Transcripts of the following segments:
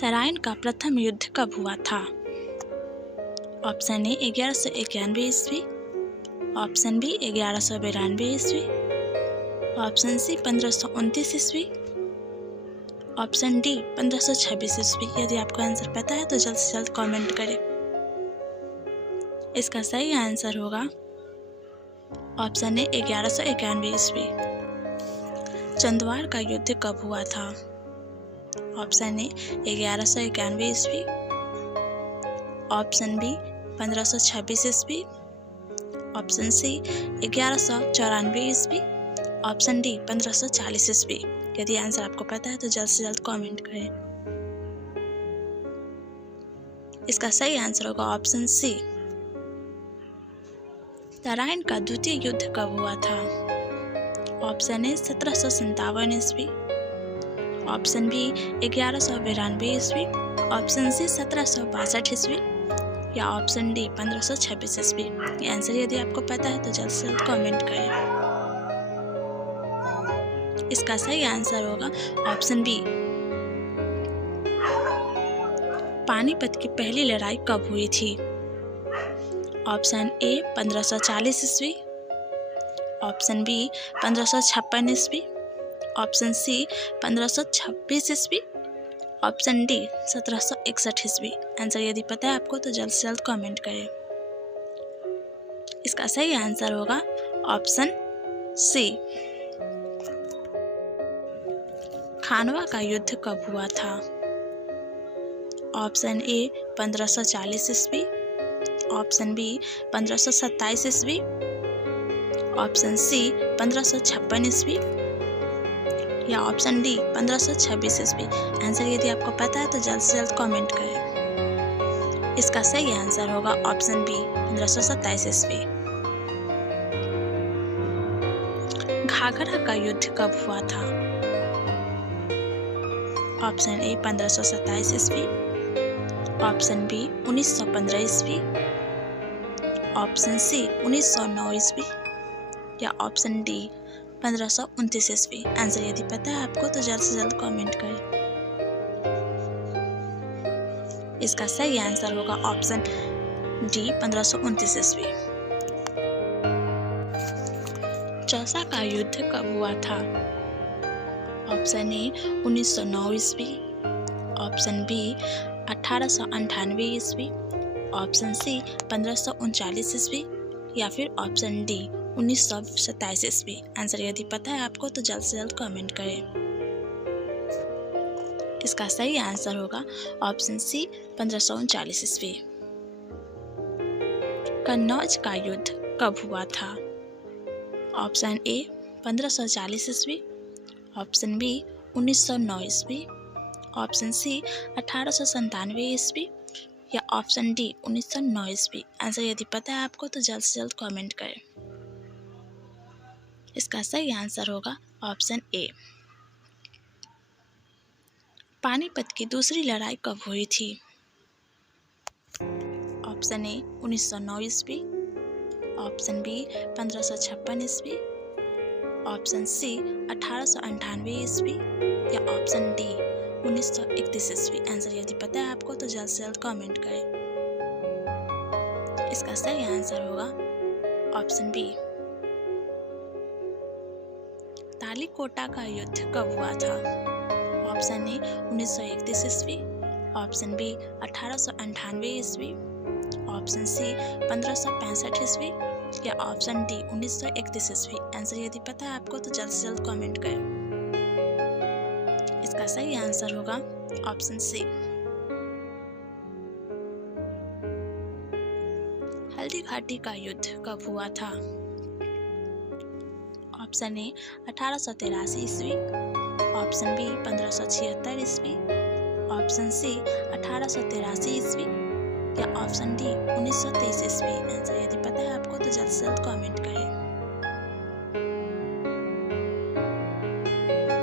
तराइन का प्रथम युद्ध कब हुआ था? ऑप्शन ए 1191 ईस्वी, ऑप्शन बी 1192 ईस्वी, ऑप्शन सी 1529 ईस्वी, ऑप्शन डी 1526 ईस्वी। यदि आपको आंसर पता है तो जल्द से जल्द कमेंट करें। इसका सही आंसर होगा ऑप्शन ए 1191 ईस्वी। चंदवाड़ का युद्ध कब हुआ था? ऑप्शन ए 1191 ईस्वी, ऑप्शन बी 1526 ईस्वी, ऑप्शन सी 1194 ईस्वी, ऑप्शन डी 1540 ईस्वी। यदि आंसर आपको पता है तो जल्द से जल्द कमेंट करें। इसका सही आंसर होगा ऑप्शन सी। तराइन का द्वितीय युद्ध कब हुआ था? ऑप्शन ए 1757 ईस्वी, ऑप्शन बी 1192 ईस्वी, ऑप्शन सी 1762 ईस्वी या ऑप्शन डी 1526 ईस्वी। ये आंसर यदि आपको पता है तो जल्द से जल्द कमेंट करें। इसका सही आंसर होगा ऑप्शन बी। पानीपत की पहली लड़ाई कब हुई थी? ऑप्शन ए 1540 ईस्वी, ऑप्शन बी 1556 ईस्वी, ऑप्शन सी 1526 ईस्वी, ऑप्शन डी 1761 ईस्वी। आंसर यदि पता है आपको तो जल्द से जल्द कमेंट करें। इसका सही आंसर होगा ऑप्शन सी। खानवा का युद्ध कब हुआ था? ऑप्शन ए 1540 ईस्वी, ऑप्शन बी 1527 ईस्वी, ऑप्शन सी 1556 ईस्वी या ऑप्शन डी 1526 ईस्वी। आंसर यदि आपको पता है तो जल्द से जल्द कमेंट करें। इसका सही आंसर होगा ऑप्शन बी 1527 ईस्वी। घाघरा का युद्ध कब हुआ था? ऑप्शन ए 1527 ईस्वी, ऑप्शन बी 1915 ईस्वी, ऑप्शन सी 1909 ईस्वी या ऑप्शन डी 1529 ईस्वी। आंसर यदि पता है आपको तो जल्द से जल्द कमेंट करें। इसका सही आंसर होगा ऑप्शन डी 1529 ईस्वी। चौसा का युद्ध कब हुआ था? ऑप्शन ए 1909 ईस्वी, ऑप्शन बी 1898 ईस्वी, ऑप्शन सी 1539 ईस्वी या फिर ऑप्शन डी 1927 ईस्वी। आंसर यदि पता है आपको तो जल्द से जल्द कमेंट करें। इसका सही आंसर होगा ऑप्शन सी 1539 ईस्वी। कन्नौज का युद्ध कब हुआ था? ऑप्शन ए 1540 ईस्वी, ऑप्शन बी 1909 ईस्वी, ऑप्शन सी 1897 ईस्वी या ऑप्शन डी 1909 ईस्वी। आंसर यदि पता है आपको तो जल्द से जल्द कमेंट करें। इसका सही आंसर होगा ऑप्शन ए। पानीपत की दूसरी लड़ाई कब हुई थी? ऑप्शन ए 1909 ईस्वी, ऑप्शन बी 1556 ईस्वी, ऑप्शन सी 1898 ईस्वी या ऑप्शन डी 1931 ईस्वी। आंसर यदि पता है आपको तो जल्द से जल्द कमेंट करें। इसका सही आंसर होगा ऑप्शन बी। तालीकोटा का युद्ध कब हुआ था? ऑप्शन ए 1931 ईस्वी, ऑप्शन बी 1898 ईस्वी, ऑप्शन सी 1565 ईस्वी या ऑप्शन डी 1931 ईस्वी। आंसर यदि पता है आपको तो जल्द से जल्द कमेंट करें। इसका सही आंसर होगा ऑप्शन सी। हल्दी घाटी का युद्ध कब हुआ था? ऑप्शन ए 1883 ईस्वी, ऑप्शन बी 1576 ईस्वी, ऑप्शन सी 1883 ईस्वी या ऑप्शन डी 1923 ईस्वी। आंसर यदि पता है आपको तो जल्द से जल्द कमेंट करें।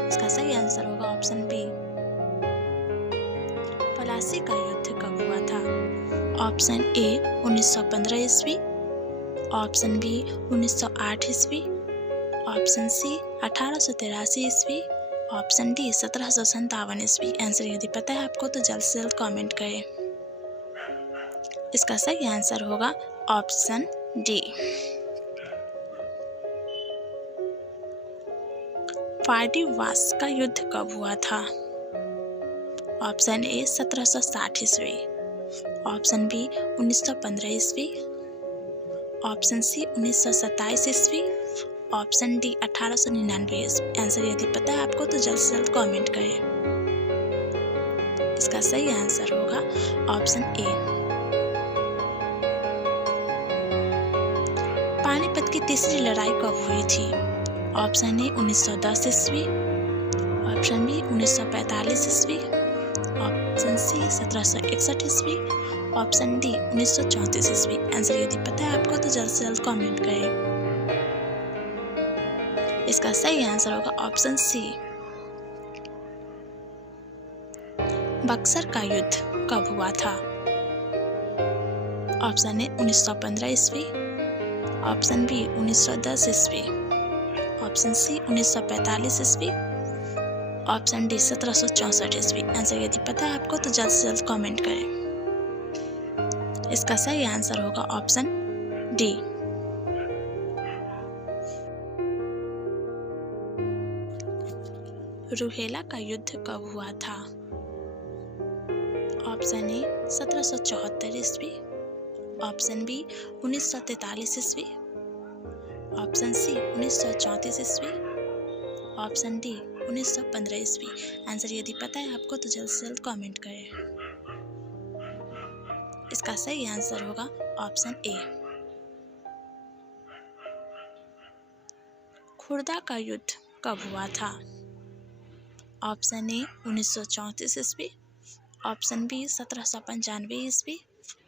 इसका सही आंसर होगा ऑप्शन बी। पलासी का युद्ध कब हुआ था? ऑप्शन ए 1915 ईस्वी, ऑप्शन बी 1908 ईस्वी, ऑप्शन सी 1883 ईस्वी ऑप्शन डी 1757 ईस्वी। आंसर यदि पता है आपको तो जल्द से जल्द कमेंट करें। इसका सही आंसर होगा ऑप्शन डी। पार्डीवास का युद्ध कब हुआ था? ऑप्शन ए 1760 ईस्वी, ऑप्शन बी 1915 ईस्वी, ऑप्शन सी 1927 ईस्वी, ऑप्शन डी 1899 ईस्वी। आंसर यदि पता है आपको तो जल्द से जल्द कमेंट करें। इसका सही आंसर होगा ऑप्शन ए। पानीपत की तीसरी लड़ाई कब हुई थी? ऑप्शन ए 1910 ईस्वी, ऑप्शन बी 1945 ईस्वी, ऑप्शन सी 1761 ईस्वी, ऑप्शन डी 1934 ईस्वी। आंसर यदि पता है आपको तो जल्द से जल्द कमेंट करें। इसका सही आंसर होगा ऑप्शन सी। बक्सर का युद्ध कब हुआ था? ऑप्शन ए 1915 ईस्वी, ऑप्शन बी 1910 ईस्वी, ऑप्शन सी 1945 ईस्वी, ऑप्शन डी 1764 ईस्वी। आंसर यदि पता है आपको तो जल्द से जल्द कमेंट करें। इसका सही आंसर होगा ऑप्शन डी। रूहेला का युद्ध कब हुआ था? ऑप्शन ए 1774 ईस्वी, ऑप्शन बी 1943 ईस्वी, ऑप्शन सी 1934 ईस्वी, ऑप्शन डी 1915 ईस्वी। आंसर यदि पता है आपको तो जल्द से जल्द कमेंट करें। इसका सही आंसर होगा ऑप्शन ए। खुर्दा का युद्ध कब हुआ था? ऑप्शन ए 1934 ईस्वी, ऑप्शन बी 1795 ईस्वी,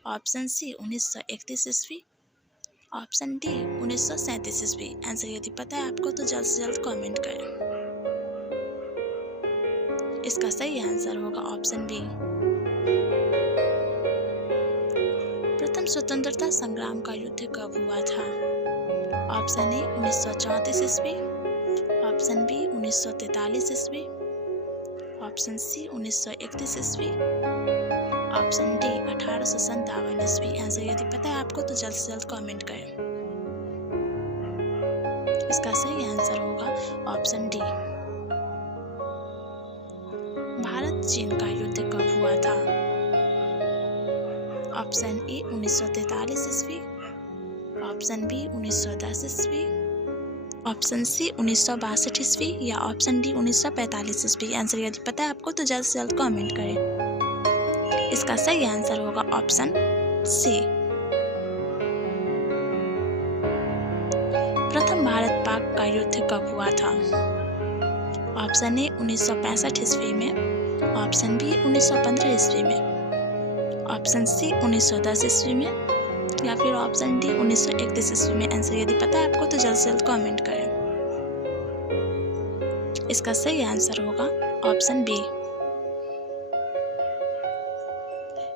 ऑप्शन सी 1931 ईस्वी, ऑप्शन डी 1937 ईस्वी। आंसर यदि पता है आपको तो जल्द से जल्द कमेंट करें। इसका सही आंसर होगा ऑप्शन बी। प्रथम स्वतंत्रता संग्राम का युद्ध कब हुआ था? ऑप्शन ए 1934 ईस्वी, ऑप्शन बी 1943 ईस्वी, ऑप्शन सी 1931 ईस्वी, ऑप्शन डी 1857 ईस्वी। आंसर यदि पता है आपको तो जल्द से जल्द कमेंट करें। इसका सही आंसर होगा ऑप्शन डी। भारत चीन का युद्ध कब हुआ था? ऑप्शन ए 1943 ईस्वी, ऑप्शन बी 1910 ईस्वी, ऑप्शन सी 1962 ईस्वी या ऑप्शन डी 1945 ईस्वी। आंसर यदि पता है आपको तो जल्द से जल्द कमेंट करें। इसका सही आंसर होगा ऑप्शन सी। प्रथम भारत पाक का युद्ध कब हुआ था? ऑप्शन ए 1965 ईस्वी में, ऑप्शन बी 1915 ईस्वी में, ऑप्शन सी 1910 ईस्वी में या फिर ऑप्शन डी 1931 ईस्वी में। आंसर यदि पता है आपको तो जल्द से जल्द कमेंट करें। इसका सही आंसर होगा ऑप्शन बी।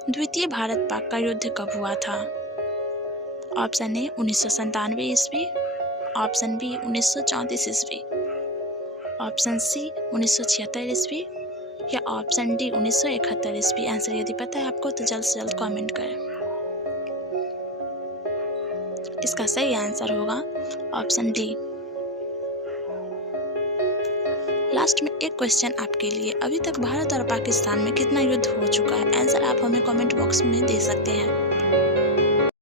द्वितीय भारत पाक का युद्ध कब हुआ था? ऑप्शन ए 1997 ईस्वी, ऑप्शन बी 1934 ईस्वी, ऑप्शन सी 1976 ईस्वी या ऑप्शन डी 1971 ईस्वी। आंसर यदि पता है आपको तो जल्द से जल्द कमेंट करें। इसका सही आंसर होगा ऑप्शन डी। लास्ट में एक क्वेश्चन आपके लिए, अभी तक भारत और पाकिस्तान में कितना युद्ध हो चुका है? आंसर आप हमें कमेंट बॉक्स में दे सकते हैं।